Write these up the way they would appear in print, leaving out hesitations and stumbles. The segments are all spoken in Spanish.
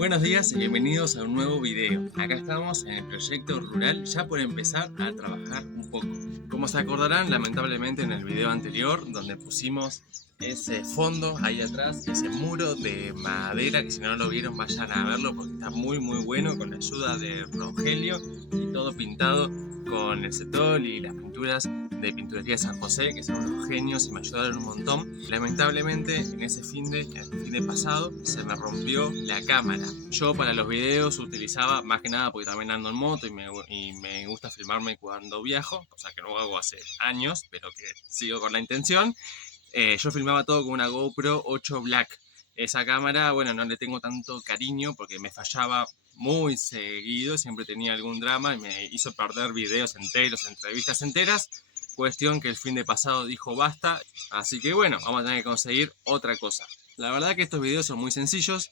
Buenos días y bienvenidos a un nuevo video. Acá estamos en el proyecto rural ya por empezar a trabajar un poco. Como se acordarán, lamentablemente en el video anterior donde pusimos ese fondo ahí atrás, ese muro de madera que si no lo vieron vayan a verlo porque está muy bueno con la ayuda de Rogelio y todo pintado con el cetol y las pinturas de Pinturería San José, que son unos genios y me ayudaron un montón. Lamentablemente en ese fin de pasado se me rompió la cámara. Yo para los videos utilizaba más que nada porque también ando en moto y me gusta filmarme cuando viajo, cosa que no hago hace años, pero que sigo con la intención. Yo filmaba todo con una GoPro 8 Black. Esa cámara, bueno, no le tengo tanto cariño porque me fallaba muy seguido, siempre tenía algún drama y me hizo perder videos enteros, entrevistas enteras. Cuestión que el fin de pasado dijo basta, así que bueno, vamos a tener que conseguir otra cosa. La verdad que estos videos son muy sencillos.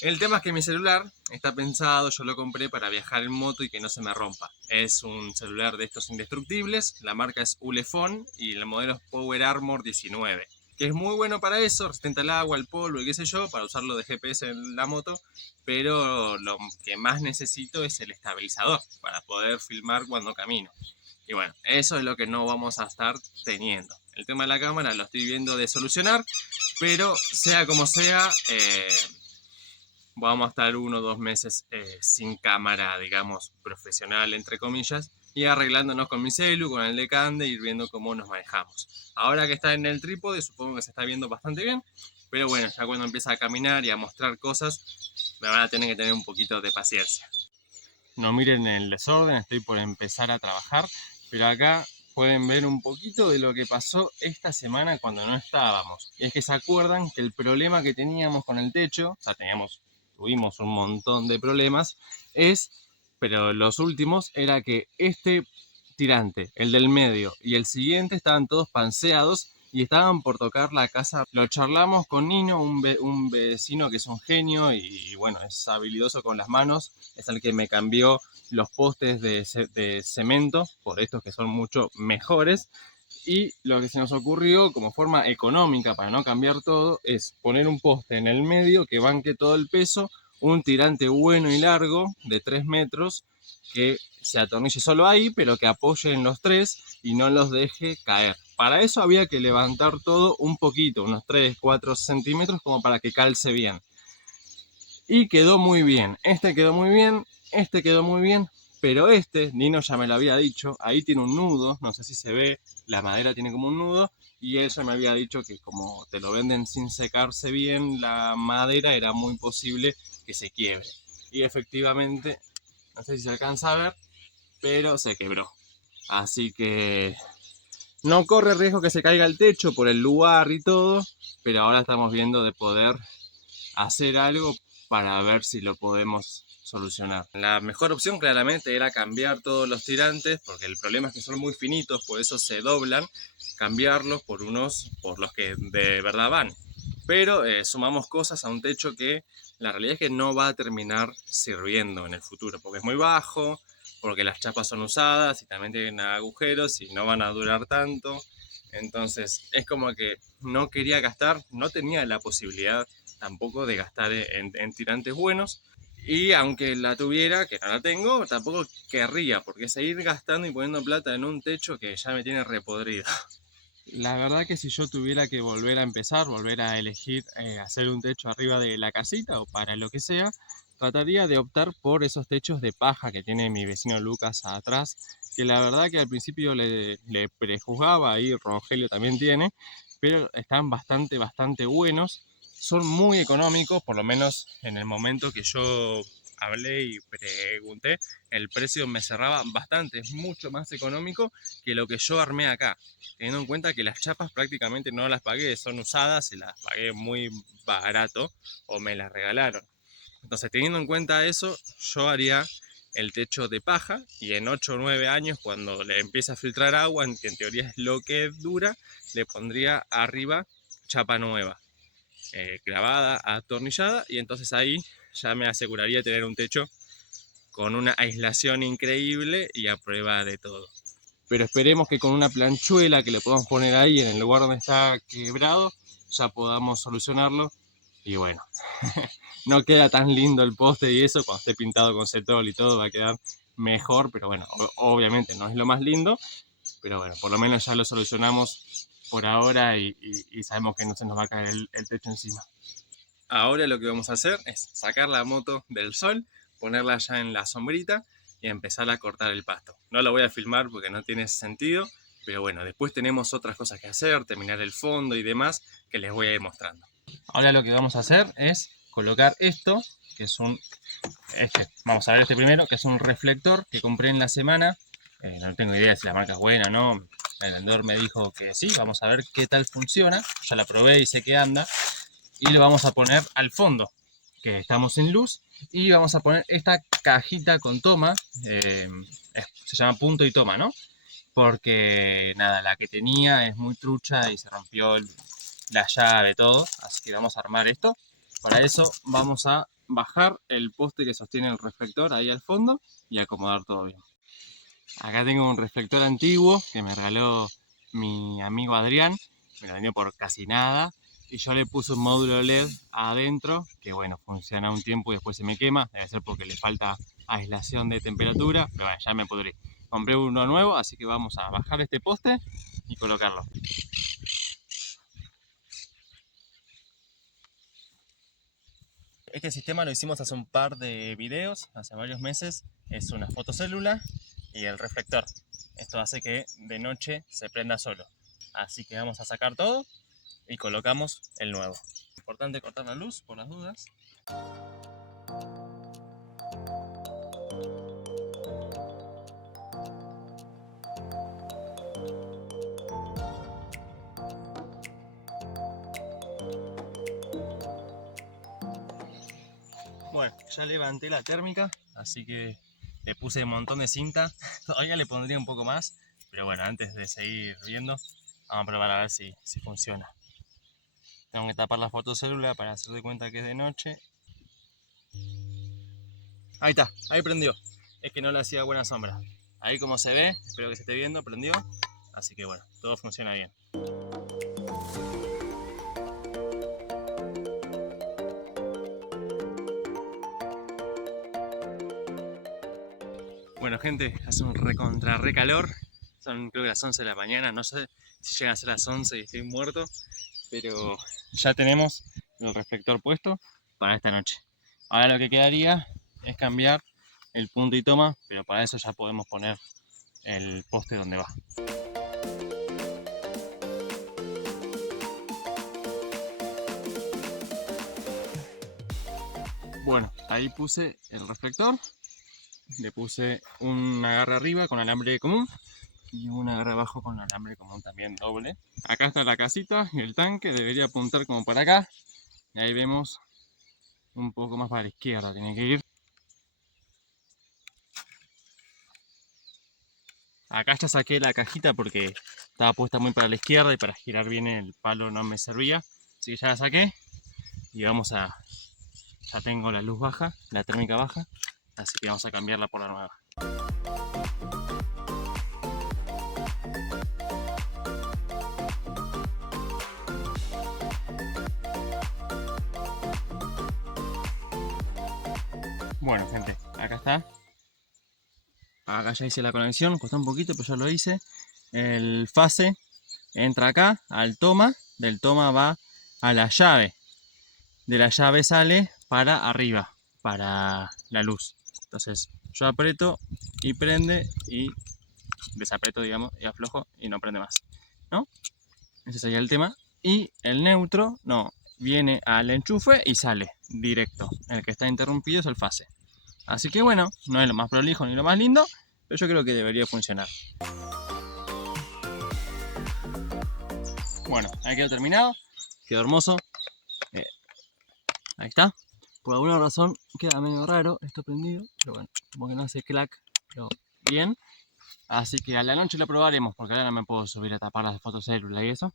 El tema es que mi celular está pensado, yo lo compré para viajar en moto y que no se me rompa. Es un celular de estos indestructibles, la marca es Ulefone y el modelo es Power Armor 19, que es muy bueno para eso, resistente al agua, al polvo y qué sé yo, para usarlo de GPS en la moto, pero lo que más necesito es el estabilizador para poder filmar cuando camino. Y bueno, eso es lo que no vamos a estar teniendo. El tema de la cámara lo estoy viendo de solucionar, pero sea como sea, vamos a estar 1 o 2 meses sin cámara, digamos, profesional, entre comillas, y arreglándonos con mi celu, con el de Cande, ir viendo cómo nos manejamos. Ahora que está en el trípode, supongo que se está viendo bastante bien, pero bueno, ya cuando empieza a caminar y a mostrar cosas, me van a tener que tener un poquito de paciencia. No miren el desorden, estoy por empezar a trabajar, pero acá pueden ver un poquito de lo que pasó esta semana cuando no estábamos. Y es que se acuerdan que el problema que teníamos con el techo, o sea, tuvimos un montón de problemas, pero los últimos era que este tirante, el del medio y el siguiente estaban todos panseados y estaban por tocar la casa. Lo charlamos con Nino, un vecino que es un genio y bueno, es habilidoso con las manos, es el que me cambió los postes de cemento por estos que son mucho mejores. Y lo que se nos ocurrió como forma económica para no cambiar todo es poner un poste en el medio que banque todo el peso, un tirante bueno y largo de 3 metros que se atornille solo ahí, pero que apoye en los tres y no los deje caer. Para eso había que levantar todo un poquito, unos 3, 4 centímetros, como para que calce bien. Y quedó muy bien. Este quedó muy bien, este quedó muy bien, pero Nino ya me lo había dicho, ahí tiene un nudo, no sé si se ve, la madera tiene como un nudo, y él ya me había dicho que como te lo venden sin secarse bien la madera, era muy posible que se quiebre. Y efectivamente, no sé si se alcanza a ver, pero se quebró. Así que no corre riesgo que se caiga el techo por el lugar y todo, pero ahora estamos viendo de poder hacer algo para ver si lo podemos solucionar. La mejor opción claramente era cambiar todos los tirantes, porque el problema es que son muy finitos, por eso se doblan, cambiarlos por los que de verdad van. Pero sumamos cosas a un techo que la realidad es que no va a terminar sirviendo en el futuro, porque es muy bajo, porque las chapas son usadas y también tienen agujeros y no van a durar tanto. Entonces es como que no quería gastar, no tenía la posibilidad tampoco de gastar en tirantes buenos. Y aunque la tuviera, que no la tengo, tampoco querría, porque seguir gastando y poniendo plata en un techo que ya me tiene repodrido. La verdad que si yo tuviera que volver a empezar, volver a elegir hacer un techo arriba de la casita o para lo que sea, trataría de optar por esos techos de paja que tiene mi vecino Lucas atrás, que la verdad que al principio le prejuzgaba, ahí Rogelio también tiene, pero están bastante buenos, son muy económicos, por lo menos en el momento que yo hablé y pregunté, el precio me cerraba bastante, es mucho más económico que lo que yo armé acá, teniendo en cuenta que las chapas prácticamente no las pagué, son usadas y las pagué muy barato o me las regalaron. Entonces, teniendo en cuenta eso, yo haría el techo de paja y en 8 o 9 años, cuando le empiece a filtrar agua, que en teoría es lo que dura, le pondría arriba chapa nueva, clavada, atornillada, y entonces ahí ya me aseguraría tener un techo con una aislación increíble y a prueba de todo. Pero esperemos que con una planchuela que le podamos poner ahí en el lugar donde está quebrado ya podamos solucionarlo Y bueno, no queda tan lindo el poste y eso, cuando esté pintado con cetrol y todo va a quedar mejor, pero bueno, obviamente no es lo más lindo, pero bueno, por lo menos ya lo solucionamos por ahora y sabemos que no se nos va a caer el techo encima. Ahora lo que vamos a hacer es sacar la moto del sol, ponerla ya en la sombrita y empezar a cortar el pasto. No lo voy a filmar porque no tiene sentido, pero bueno, después tenemos otras cosas que hacer, terminar el fondo y demás que les voy a ir mostrando. Ahora lo que vamos a hacer es colocar esto, que es vamos a ver este primero, que es un reflector que compré en la semana. No tengo idea si la marca es buena o no. El vendedor me dijo que sí, vamos a ver qué tal funciona. Ya la probé y sé que anda. Y lo vamos a poner al fondo, que estamos sin luz. Y vamos a poner esta cajita con toma. Se llama punto y toma, ¿no? Porque nada, la que tenía es muy trucha y se rompió la llave, todo. Así que vamos a armar esto. Para eso vamos a bajar el poste que sostiene el reflector ahí al fondo y acomodar todo bien. Acá tengo un reflector antiguo que me regaló mi amigo Adrián. Me lo vendió por casi nada. Y yo le puse un módulo LED adentro que bueno, funciona un tiempo y después se me quema. Debe ser porque le falta aislación de temperatura. Pero bueno, ya me pudrí. Compré uno nuevo, así que vamos a bajar este poste y colocarlo. Este sistema lo hicimos hace un par de videos, hace varios meses. Es una fotocélula y el reflector. Esto hace que de noche se prenda solo. Así que vamos a sacar todo y colocamos el nuevo. Importante cortar la luz por las dudas. Bueno, ya levanté la térmica, así que le puse un montón de cinta. Todavía le pondría un poco más, pero bueno, antes de seguir viendo, vamos a probar a ver si funciona. Tengo que tapar la fotocélula para hacer de cuenta que es de noche. Ahí está, ahí prendió. Es que no le hacía buena sombra. Ahí como se ve, espero que se esté viendo, prendió. Así que bueno, todo funciona bien. Bueno gente, hace un re calor. Son creo que las 11 de la mañana, no sé si llegan a ser las 11 y estoy muerto. Pero ya tenemos el reflector puesto para esta noche. Ahora lo que quedaría es cambiar el punto y toma, pero para eso ya podemos poner el poste donde va. Bueno, ahí puse el reflector, le puse un agarre arriba con alambre común y un agarre abajo con alambre común también doble. Acá está la casita y el tanque, debería apuntar como para acá. Y ahí vemos un poco más para la izquierda, tiene que ir. Acá ya saqué la cajita porque estaba puesta muy para la izquierda y para girar bien el palo no me servía. Así que ya la saqué y vamos a... Ya tengo la luz baja, la térmica baja, así que vamos a cambiarla por la nueva. Bueno gente, acá está. Acá ya hice la conexión, costó un poquito pero ya lo hice. El fase entra acá al toma, del toma va a la llave. De la llave sale para arriba, para la luz. Entonces yo aprieto y prende y desaprieto, digamos, y aflojo y no prende más, ¿no? Ese sería el tema. Y el neutro, no, viene al enchufe y sale directo. El que está interrumpido es el fase. Así que bueno, no es lo más prolijo ni lo más lindo, pero yo creo que debería funcionar. Bueno, ahí quedó terminado, quedó hermoso. Ahí está. Por alguna razón queda medio raro esto prendido, pero bueno, como que no hace clac, pero bien. Así que a la noche lo probaremos, porque ahora no me puedo subir a tapar las fotocélulas y eso.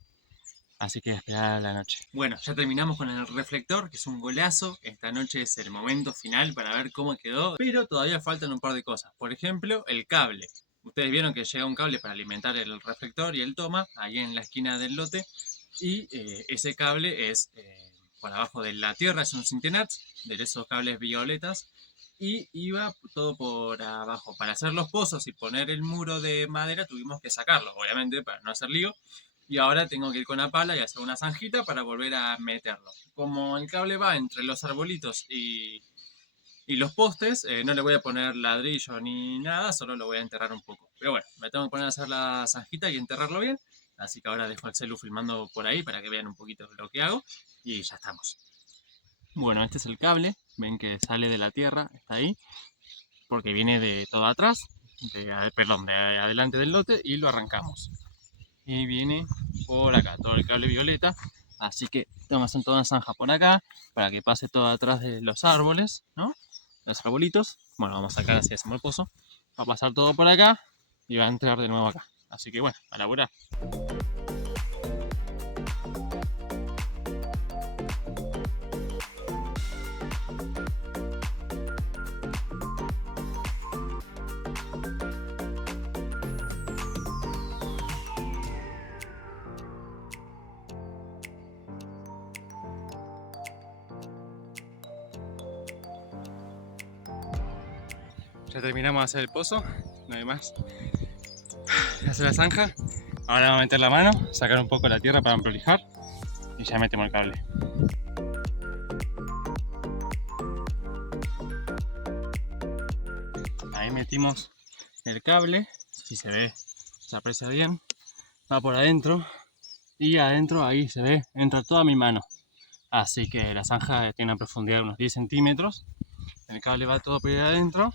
Así que a esperar a la noche. Bueno, ya terminamos con el reflector, que es un golazo. Esta noche es el momento final para ver cómo quedó. Pero todavía faltan un par de cosas. Por ejemplo, el cable. Ustedes vieron que llega un cable para alimentar el reflector y el toma, ahí en la esquina del lote. Y ese cable es por abajo de la tierra, es un Cintenax, de esos cables violetas, y iba todo por abajo. Para hacer los pozos y poner el muro de madera tuvimos que sacarlo, obviamente, para no hacer lío. Y ahora tengo que ir con la pala y hacer una zanjita para volver a meterlo. Como el cable va entre los arbolitos y los postes, no le voy a poner ladrillo ni nada, solo lo voy a enterrar un poco. Pero bueno, me tengo que poner a hacer la zanjita y enterrarlo bien. Así que ahora dejo el celu filmando por ahí para que vean un poquito lo que hago. Y ya estamos. Bueno, este es el cable. Ven que sale de la tierra, está ahí. Porque viene de todo atrás, perdón, de adelante del lote y lo arrancamos. Y viene por acá, todo el cable violeta. Así que vamos a hacer toda una zanja por acá para que pase todo atrás de los árboles, ¿no? Los arbolitos. Bueno, vamos a sacar así hacemos el pozo. Va a pasar todo por acá y va a entrar de nuevo acá. Así que bueno, a laburar. Ya terminamos de hacer el pozo, no hay más. Hacer la zanja. Ahora vamos a meter la mano, sacar un poco la tierra para prolijar y ya metemos el cable. Ahí metimos el cable, si se ve, se aprecia bien. Va por adentro y adentro ahí se ve, entra toda mi mano. Así que la zanja tiene una profundidad de unos 10 centímetros. El cable va todo por ahí adentro.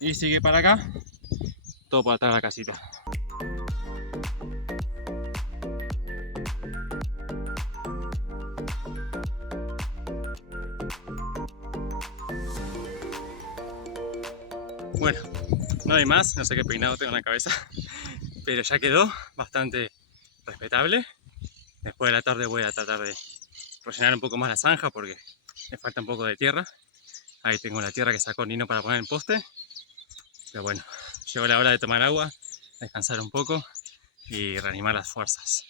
Y sigue para acá, todo por atrás de la casita. Bueno, no hay más, no sé qué peinado tengo en la cabeza, pero ya quedó bastante respetable. Después de la tarde voy a tratar de rellenar un poco más la zanja porque me falta un poco de tierra. Ahí tengo la tierra que sacó Nino para poner el poste. Pero bueno, llegó la hora de tomar agua, descansar un poco y reanimar las fuerzas.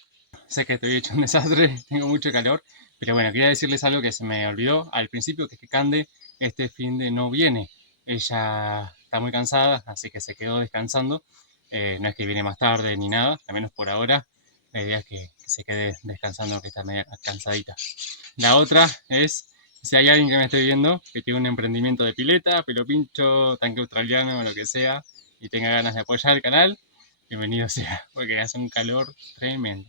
Sé que estoy hecho un desastre, tengo mucho calor, pero bueno, quería decirles algo que se me olvidó al principio, que es que Cande este fin de no viene. Ella está muy cansada, así que se quedó descansando. No es que viene más tarde ni nada, al menos por ahora. La idea es que se quede descansando, que está media cansadita. La otra es, si hay alguien que me esté viendo, que tiene un emprendimiento de pileta, pelo pincho, tanque australiano o lo que sea, y tenga ganas de apoyar el canal, bienvenido sea, porque hace un calor tremendo.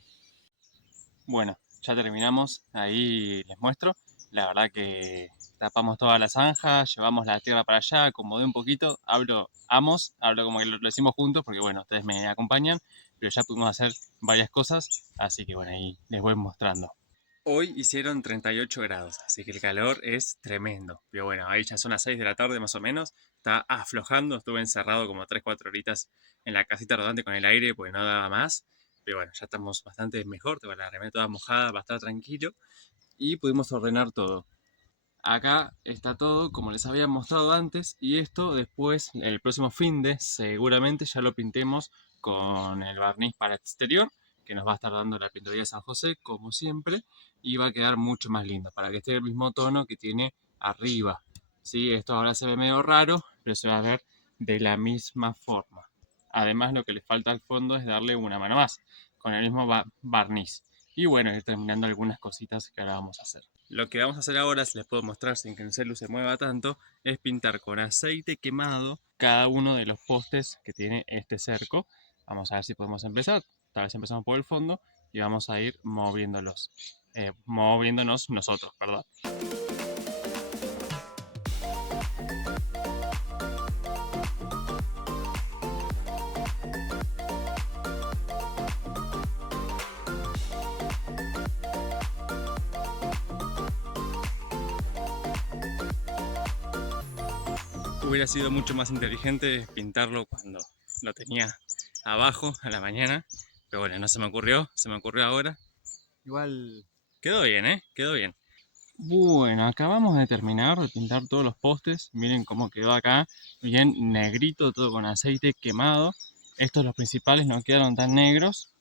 Bueno, ya terminamos, ahí les muestro. La verdad que tapamos toda la zanja, llevamos la tierra para allá, acomodé un poquito, hablo como que lo hicimos juntos porque bueno, ustedes me acompañan, pero ya pudimos hacer varias cosas, así que bueno, ahí les voy mostrando. Hoy hicieron 38 grados, así que el calor es tremendo. Pero bueno, ahí ya son las 6 de la tarde más o menos, está aflojando, estuve encerrado como 3-4 horitas en la casita rodante con el aire porque no daba más. Pero bueno, ya estamos bastante mejor, tengo la remera toda mojada, va a estar tranquilo y pudimos ordenar todo. Acá está todo como les había mostrado antes y esto después, el próximo finde, seguramente ya lo pintemos con el barniz para exterior que nos va a estar dando la pintorería San José como siempre y va a quedar mucho más lindo para que esté el mismo tono que tiene arriba. ¿Sí? Esto ahora se ve medio raro, pero se va a ver de la misma forma. Además lo que le falta al fondo es darle una mano más con el mismo barniz. Y bueno, ir terminando algunas cositas que ahora vamos a hacer. Lo que vamos a hacer ahora, si les puedo mostrar sin que el celu se mueva tanto, es pintar con aceite quemado cada uno de los postes que tiene este cerco. Vamos a ver si podemos empezar. Tal vez empezamos por el fondo y vamos a ir moviéndonos nosotros, perdón. Hubiera sido mucho más inteligente pintarlo cuando lo tenía abajo a la mañana, pero bueno, no se me ocurrió ahora. Igual quedó bien, quedó bien. Bueno, acabamos de terminar de pintar todos los postes, miren cómo quedó acá, bien negrito, todo con aceite quemado. Estos los principales no quedaron tan negros,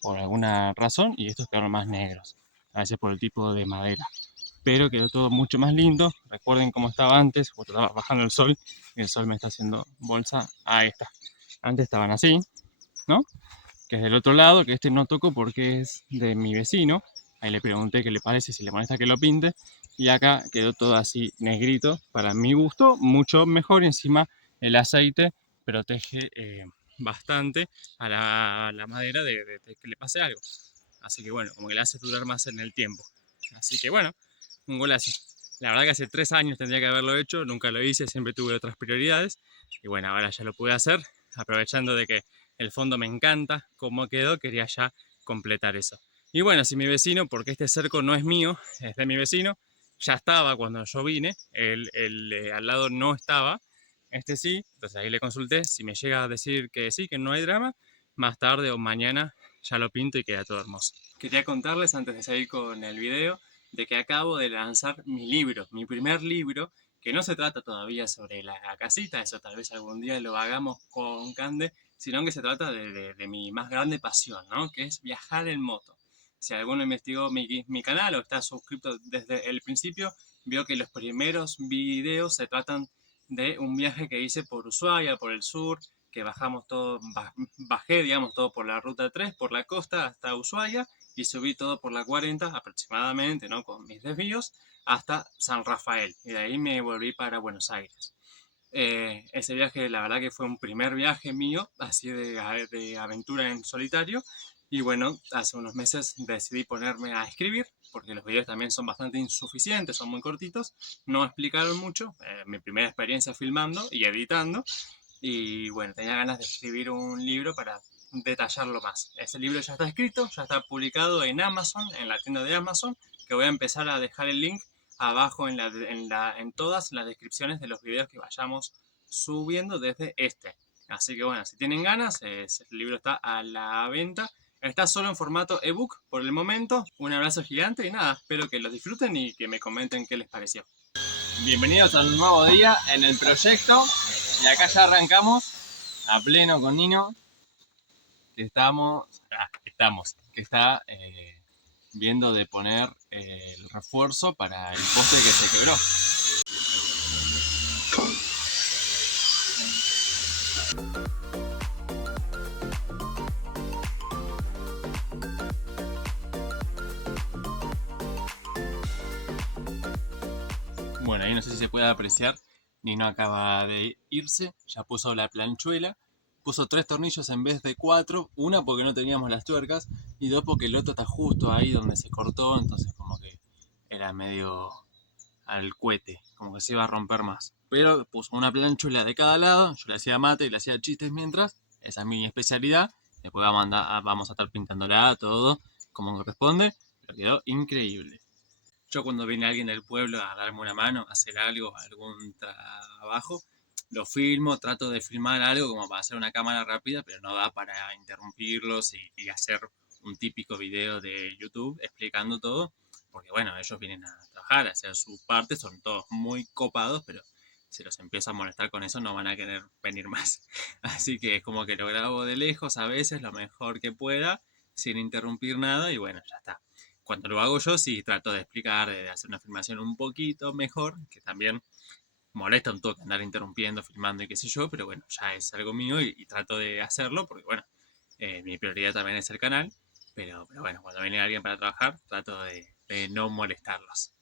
por alguna razón y estos quedaron más negros, a veces por el tipo de madera. Pero quedó todo mucho más lindo. Recuerden cómo estaba antes, cuando estaba bajando el sol y el sol me está haciendo bolsa. Ahí está. Antes estaban así, ¿no? Que es del otro lado, que este no toco porque es de mi vecino. Ahí le pregunté qué le parece, si le molesta que lo pinte. Y acá quedó todo así negrito, para mi gusto, mucho mejor. Y encima el aceite protege bastante a la madera de que le pase algo. Así que bueno, como que le hace durar más en el tiempo. Así que bueno, un golazo. La verdad que hace 3 años tendría que haberlo hecho, nunca lo hice, siempre tuve otras prioridades. Y bueno, ahora ya lo pude hacer, aprovechando de que el fondo me encanta cómo quedó, quería ya completar eso. Y bueno, si mi vecino, porque este cerco no es mío, es de mi vecino, ya estaba cuando yo vine, el al lado no estaba, este sí, entonces ahí le consulté, si me llega a decir que sí, que no hay drama, más tarde o mañana ya lo pinto y queda todo hermoso. Quería contarles antes de seguir con el video de que acabo de lanzar mi libro, mi primer libro, que no se trata todavía sobre la casita, eso tal vez algún día lo hagamos con Cande, sino que se trata de mi más grande pasión, ¿no? Que es viajar en moto. Si alguno investigó mi canal o está suscrito desde el principio, vio que los primeros videos se tratan de un viaje que hice por Ushuaia, por el sur, que bajamos todo, bajé, digamos, todo por la ruta 3, por la costa hasta Ushuaia, y subí todo por la 40 aproximadamente, ¿no? Con mis desvíos, hasta San Rafael. Y de ahí me volví para Buenos Aires. Ese viaje, la verdad que fue un primer viaje mío, así de aventura en solitario. Y bueno, hace unos meses decidí ponerme a escribir, porque los videos también son bastante insuficientes, son muy cortitos, no explicaron mucho. Mi primera experiencia filmando y editando. Y bueno, tenía ganas de escribir un libro para detallarlo más. Ese libro ya está escrito, ya está publicado en Amazon, en la tienda de Amazon, que voy a empezar a dejar el link abajo en todas las descripciones de los videos que vayamos subiendo desde este. Así que bueno, si tienen ganas, el libro está a la venta. Está solo en formato ebook por el momento. Un abrazo gigante y nada, espero que lo disfruten y que me comenten qué les pareció. Bienvenidos a un nuevo día en el proyecto. Y acá ya arrancamos a pleno con Nino, que que está viendo de poner el refuerzo para el poste que se quebró. Bueno, ahí no sé si se puede apreciar, Nino acaba de irse, ya puso la planchuela, puso 3 tornillos en vez de 4, una porque no teníamos las tuercas y 2 porque el otro está justo ahí donde se cortó, entonces como que era medio al cohete, como que se iba a romper más. Pero puso una planchula de cada lado, yo le hacía mate y le hacía chistes mientras, esa es mi especialidad. Después vamos a estar pintándola todo como corresponde, pero quedó increíble. Yo cuando viene alguien del pueblo a darme una mano, a hacer algo, algún trabajo, lo filmo, trato de filmar algo como para hacer una cámara rápida, pero no da para interrumpirlos y hacer un típico video de YouTube explicando todo, porque bueno, ellos vienen a trabajar, a hacer su parte, son todos muy copados, pero si los empiezo a molestar con eso no van a querer venir más. Así que es como que lo grabo de lejos a veces, lo mejor que pueda, sin interrumpir nada y bueno, ya está. Cuando lo hago yo sí trato de explicar, de hacer una filmación un poquito mejor, que también molesta un toque andar interrumpiendo, filmando y qué sé yo, pero bueno, ya es algo mío y trato de hacerlo porque bueno, mi prioridad también es el canal, pero bueno, cuando viene alguien para trabajar trato de no molestarlos.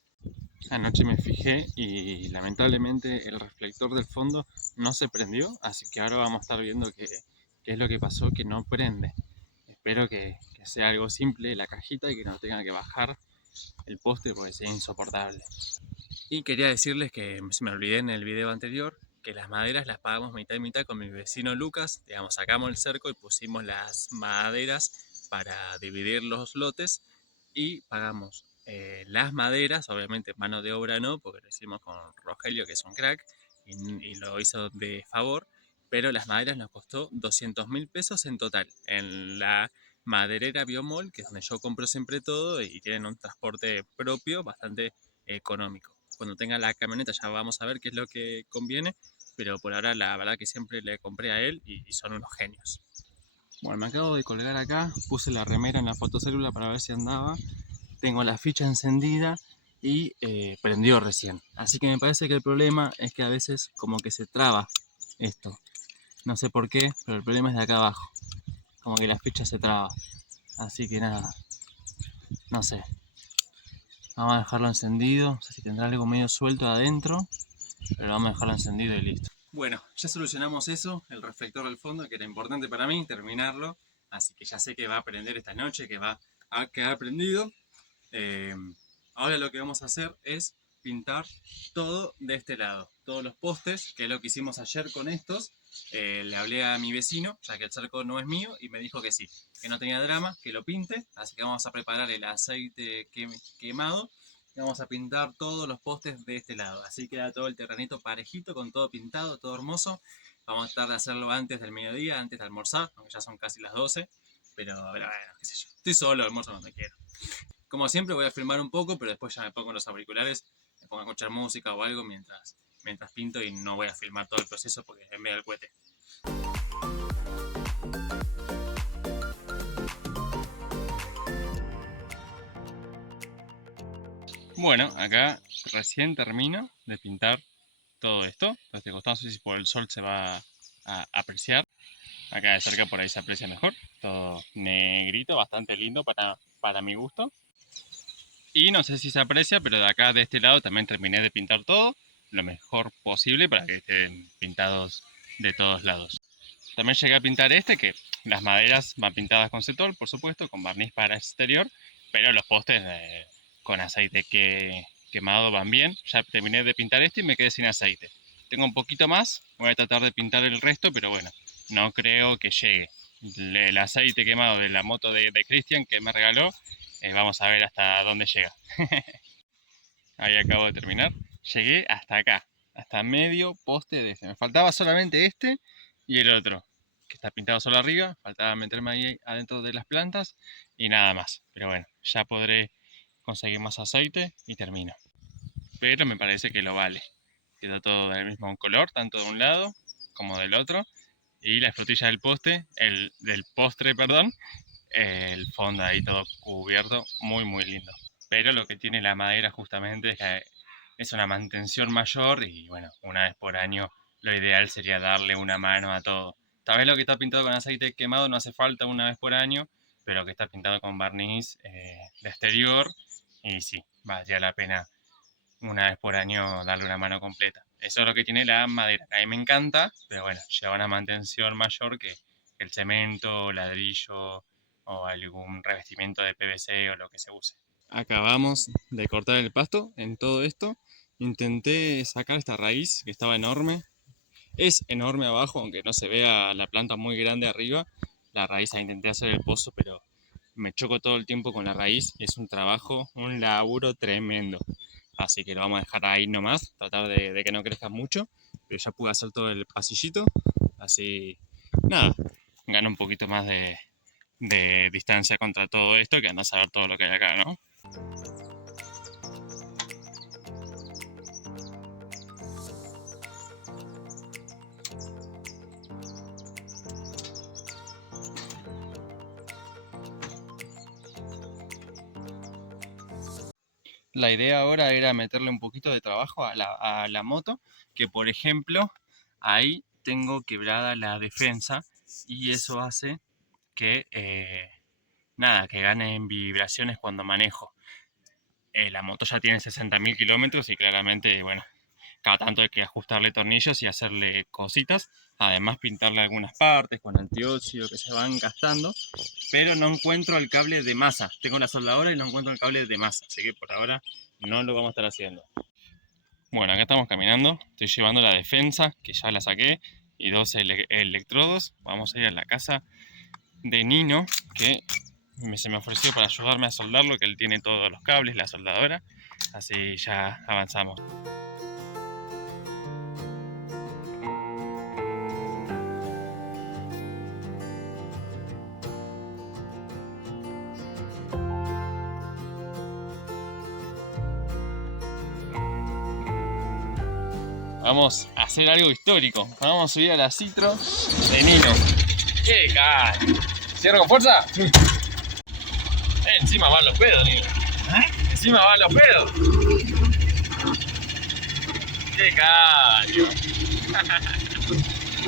Anoche me fijé y lamentablemente el reflector del fondo no se prendió, así que ahora vamos a estar viendo qué es lo que pasó que no prende. Espero que sea algo simple la cajita y que no tenga que bajar el poste porque es insoportable. Y quería decirles que se me olvidé en el video anterior que las maderas las pagamos mitad y mitad con mi vecino Lucas. Digamos, sacamos el cerco y pusimos las maderas para dividir los lotes y pagamos las maderas, obviamente mano de obra no, porque lo hicimos con Rogelio, que es un crack, y lo hizo de favor, pero las maderas nos costó 200.000 pesos en total, en la maderera Biomol, que es donde yo compro siempre todo, y tienen un transporte propio bastante económico. Cuando tenga la camioneta ya vamos a ver qué es lo que conviene, pero por ahora la verdad que siempre le compré a él y son unos genios. Bueno, me acabo de colgar acá, puse la remera en la fotocélula para ver si andaba. Tengo la ficha encendida y prendió recién. Así que me parece que el problema es que a veces como que se traba esto. No sé por qué, pero el problema es de acá abajo. Como que la ficha se traba. Así que nada, no sé. Vamos a dejarlo encendido. No sé si tendrá algo medio suelto adentro, pero vamos a dejarlo encendido y listo. Bueno, ya solucionamos eso, el reflector del fondo, que era importante para mí, terminarlo. Así que ya sé que va a prender esta noche, que va a quedar prendido. Ahora lo que vamos a hacer es pintar todo de este lado, todos los postes, que es lo que hicimos ayer con estos. Le hablé a mi vecino, ya que el cerco no es mío, y me dijo que sí, que no tenía drama, que lo pinte. Así que vamos a preparar el aceite quemado y vamos a pintar todos los postes de este lado. Así queda todo el terrenito parejito, con todo pintado, todo hermoso. Vamos a tratar de hacerlo antes del mediodía, antes de almorzar, aunque ya son casi las 12. Pero bueno, qué sé yo, estoy solo, almuerzo donde quiero. Como siempre voy a filmar un poco, pero después ya me pongo los auriculares, me pongo a escuchar música o algo mientras pinto, y no voy a filmar todo el proceso porque es medio el cohete. Bueno, acá recién termino de pintar todo esto. Este costado, no sé si por el sol se va a apreciar. Acá de cerca por ahí se aprecia mejor. Todo negrito, bastante lindo para mi gusto. Y no sé si se aprecia, pero de acá de este lado también terminé de pintar todo lo mejor posible para que estén pintados de todos lados. También llegué a pintar que las maderas van pintadas con cetol, por supuesto, con barniz para exterior, pero los postes con aceite quemado van bien. Ya terminé de pintar y me quedé sin aceite. Tengo un poquito más, voy a tratar de pintar el resto, pero bueno, no creo que llegue. El aceite quemado de la moto de Cristian que me regaló, vamos a ver hasta dónde llega. Ahí acabo de terminar. Llegué hasta acá, hasta medio poste de este. Me faltaba solamente este y el otro, que está pintado solo arriba. Faltaba meterme ahí adentro de las plantas y nada más. Pero bueno, ya podré conseguir más aceite y termino. Pero me parece que lo vale. Queda todo del mismo color, tanto de un lado como del otro. Y la frutilla del postre, el fondo ahí todo cubierto, muy muy lindo. Pero lo que tiene la madera justamente es que es una mantención mayor y bueno, una vez por año lo ideal sería darle una mano a todo. Tal vez lo que está pintado con aceite quemado no hace falta una vez por año, pero que está pintado con barniz de exterior, y sí, valdría la pena una vez por año darle una mano completa. Eso es lo que tiene la madera. A mí me encanta, pero bueno, lleva una mantención mayor que el cemento, ladrillo o algún revestimiento de PVC o lo que se use. Acabamos de cortar el pasto en todo esto. Intenté sacar esta raíz que estaba enorme. Es enorme abajo, aunque no se vea la planta muy grande arriba. La raíz, intenté hacer el pozo, pero me choco todo el tiempo con la raíz. Es un trabajo, un laburo tremendo. Así que lo vamos a dejar ahí nomás, tratar de que no crezca mucho. Pero ya pude hacer todo el pasillito. Así, nada, gano un poquito más de distancia contra todo esto, que andás a ver todo lo que hay acá, ¿no? La idea ahora era meterle un poquito de trabajo a la moto, que por ejemplo ahí tengo quebrada la defensa y eso hace que que gane en vibraciones cuando manejo. La moto ya tiene 60.000 kilómetros y claramente, bueno, cada tanto hay que ajustarle tornillos y hacerle cositas, además pintarle algunas partes con antióxido que se van gastando, pero no encuentro el cable de masa. Tengo la soldadora y no encuentro el cable de masa, así que por ahora no lo vamos a estar haciendo. Bueno, acá estamos caminando, estoy llevando la defensa, que ya la saqué, y dos electrodos. Vamos a ir a la casa de Nino, que se me ofreció para ayudarme a soldarlo, que él tiene todos los cables, la soldadora, así ya avanzamos. Vamos a hacer algo histórico. Vamos a subir a la Citro de Nino. ¡Qué cae! ¿Cierro con fuerza? Sí. Encima van los pedos, niño. Encima van los pedos. ¡Qué caño!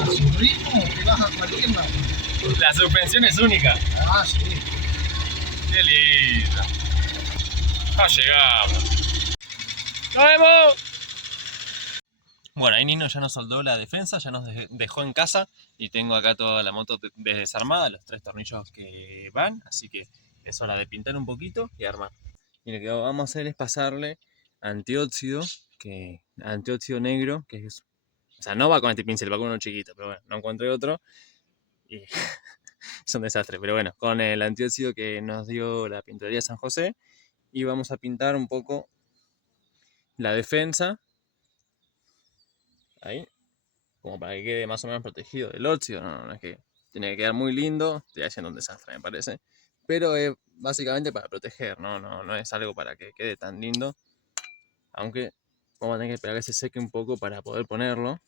A su ritmo que baja cualquier lado. La suspensión es única. Ah, sí. ¡Qué lindo! Ya llegamos. ¡Nos vemos! Bueno, ahí Nino ya nos soldó la defensa, ya nos dejó en casa y tengo acá toda la moto desarmada, los 3 tornillos que van, así que es hora de pintar un poquito y armar. Y lo que vamos a hacer es pasarle antióxido negro, que es, o sea, no va con este pincel, va con uno chiquito, pero bueno, no encontré otro y es un desastre. Pero bueno, con el antióxido que nos dio la pintorería San José y vamos a pintar un poco la defensa. Ahí, como para que quede más o menos protegido del óxido, no es que tiene que quedar muy lindo, estoy haciendo un desastre me parece, pero es básicamente para proteger, no es algo para que quede tan lindo, aunque vamos a tener que esperar que se seque un poco para poder ponerlo.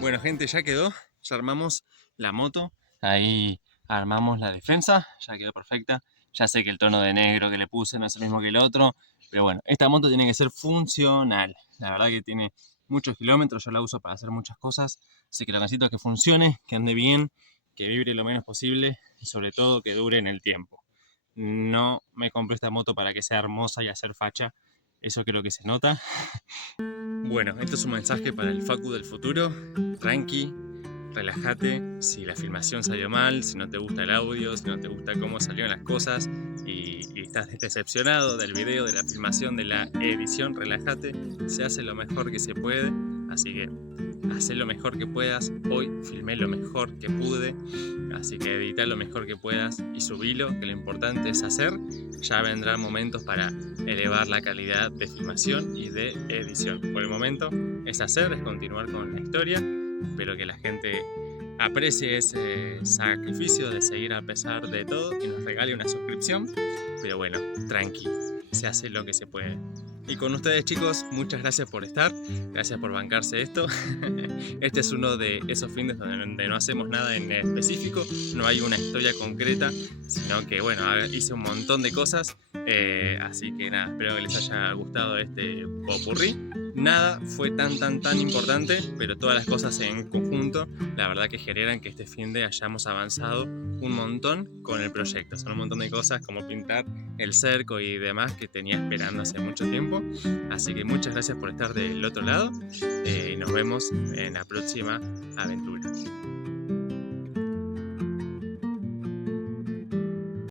Bueno gente, ya quedó, ya armamos la moto, ahí armamos la defensa, ya quedó perfecta. Ya sé que el tono de negro que le puse no es el mismo que el otro, pero bueno, esta moto tiene que ser funcional. La verdad que tiene muchos kilómetros, yo la uso para hacer muchas cosas, así que lo que necesito es que funcione, que ande bien, que vibre lo menos posible y sobre todo que dure en el tiempo. No me compré esta moto para que sea hermosa y hacer facha, eso creo que se nota. Bueno, esto es un mensaje para el Facu del futuro. Tranqui, relájate. Si la filmación salió mal, si no te gusta el audio, si no te gusta cómo salieron las cosas y estás decepcionado del video, de la filmación, de la edición, relájate. Se hace lo mejor que se puede, así que hacé lo mejor que puedas. Hoy filmé lo mejor que pude, así que edita lo mejor que puedas y subilo, que lo importante es hacer. Ya vendrán momentos para elevar la calidad de filmación y de edición. Por el momento es hacer, es continuar con la historia. Espero que la gente aprecie ese sacrificio de seguir a pesar de todo y nos regale una suscripción. Pero bueno, tranqui, se hace lo que se puede. Y con ustedes chicos, muchas gracias por estar, gracias por bancarse esto. Este es uno de esos fines donde no hacemos nada en específico, no hay una historia concreta, sino que bueno, hice un montón de cosas, así que nada, espero que les haya gustado este popurrí. Nada fue tan importante, pero todas las cosas en conjunto, la verdad que generan que este fin de hayamos avanzado un montón con el proyecto. Son un montón de cosas como pintar el cerco y demás que tenía esperando hace mucho tiempo. Así que muchas gracias por estar del otro lado. Nos vemos en la próxima aventura.